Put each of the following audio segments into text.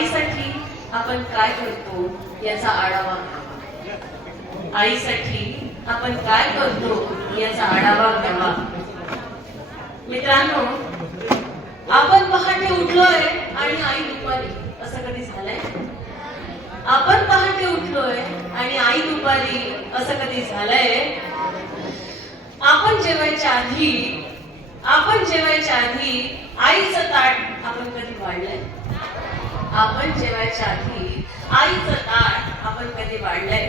आईसाठी आपण काय करतो याचा आढावा, आईसाठी आपण काय करतो याचा आढावा घ्यावा. मित्रांनो, आपण पहाटे उठलोय आणि आई दुपारी, असं कधी झालंय? आपण पहाटे उठलोय आणि आई दुपारी, असं कधी झालंय? आपण जेवायच्या आधी आईचं ताट आपण कधी वाढलंय? आपण जेवायच्या आधी आईचं ताट आपण कधी वाढलंय?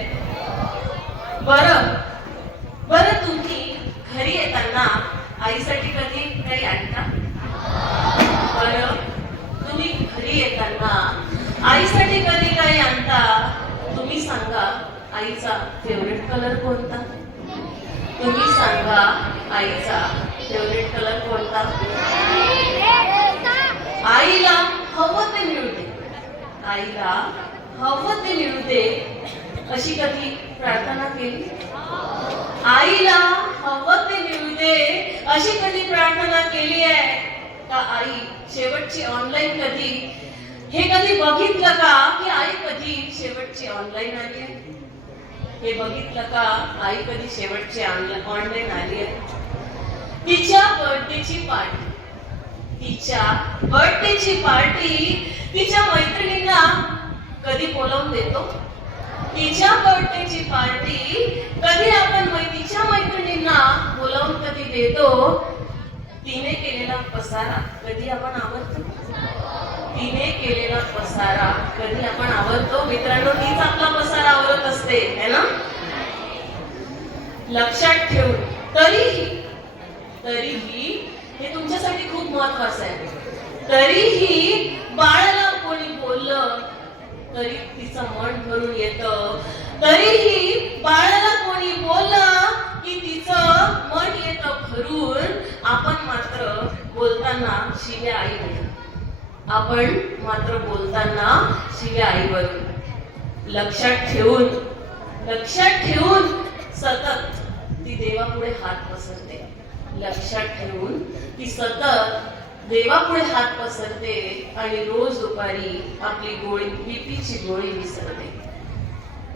बरं तुम्ही घरी येताना आईसाठी कधी काही आणता? बरं तुम्ही घरी येताना आईसाठी कधी काही आणता? तुम्ही सांगा, आईचा फेवरेट कलर कोणता? तुम्ही सांगा, आईचा फेवरेट कलर कोणता? आईला हवं ते मिळू दे, आईला हवं ते मिळू दे, अशी कधी प्रार्थना केली? आईला हवं ते मिळू दे, अशी कधी प्रार्थना केली आहे का? आई शेवटची ऑनलाईन कधी, हे कधी बघितलं का की आई कधी शेवटची ऑनलाईन आली आहे? हे बघितलं का आई कधी शेवटची ऑनलाईन आली आहे? तिच्या बर्थडेची पार्टी तिच्या मैत्रिणींना कधी बोलावून देतो? तिच्या बर्थडेची पार्टी कधी आपण तिच्या मैत्रिणींना बोलावून कधी देतो? तिने केलेला पसारा कधी आपण आवरतो? तिने केलेला पसारा कधी आपण आवरतो? मित्रांनो, तीच आपला पसारा आवरत असते, है ना? लक्षात ठेवून, तरीही हे तुमच्यासाठी खूप महत्वाचं आहे, तरीही बाळाला कोणी बोललं तरी तिचं मन भरून येतं, तरीही बाळाला कोणी बोललं की तिचं मन येतं भरून. आपण मात्र बोलताना शिव्या आईवरून, आपण मात्र बोलताना शिव्या आईवरून. लक्षात ठेवून सतत ती देवापुढे हात पसरते. लक्षात ठेवून ती सतत देवापुढे हात पसरते आणि रोज दुपारी आपली बीपीची गोळी विसरते.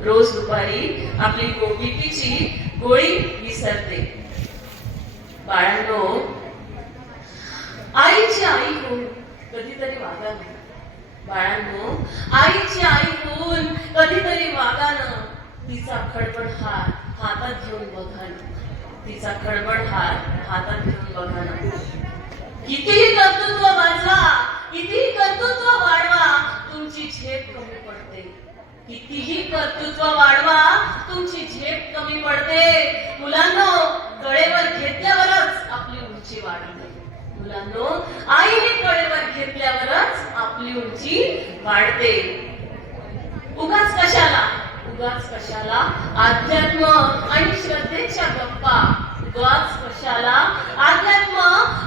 रोज दुपारी आपली बीपीची गोळी विसरते. बाळांनो, आईची आई होऊन कधीतरी वागा ना. बाळांनो, आईची आई होऊन कधीतरी वागा ना. तिचा खडबड हात हातात घेऊन बघा ना. तिचा खडबड हातात घेऊन बघा ना. कितीही कर्तृत्व वाढवा, कितीही कर्तृत्व वाढवा, तुमची झेप कमी पडते. कितीही कर्तृत्व वाढवा, तुमची झेप कमी पडते. मुलांनो, कळेवर घेतल्यावरच आपली उंची वाढते. मुलांनो, आईने कळेवर घेतल्यावरच आपली उंची वाढते. उगाच कशाला अध्यात्म आणि श्रद्धेच्या गप्पा, उगाच कशाला अध्यात्म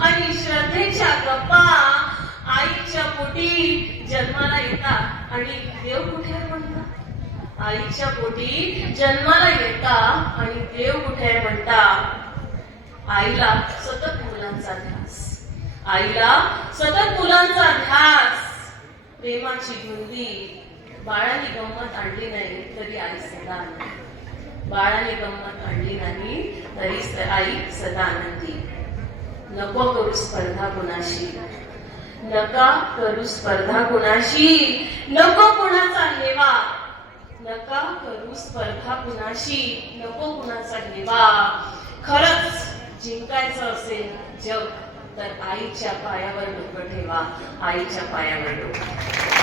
आणि श्रद्धेच्या गप्पा. आईच्या पोटी जन्माला येतात आणि देव कुठे आहे म्हणतात? आईच्या पोटी जन्माला येतात आणि देव कुठे आहे म्हणतात? आईला सतत मुलांचा ध्यास, आईला सतत मुलांचा ध्यास. प्रेमाची धुंदी. बाळाने गंमत आणली नाही तरी आई सदा आनंदी. बाळाने गंमत आणली नाही तरी आई सदा आनंदी. नको करू स्पर्धा कुणाशी, नका करू स्पर्धा कुणाशी, नको कुणाचा हेवा. नका करू स्पर्धा कुणाशी, नको कुणाचा हेवा. खरंच जिंकायचं असेल जग तर आईच्या पायावर डोकं ठेवा, आईच्या पायावर डोकं.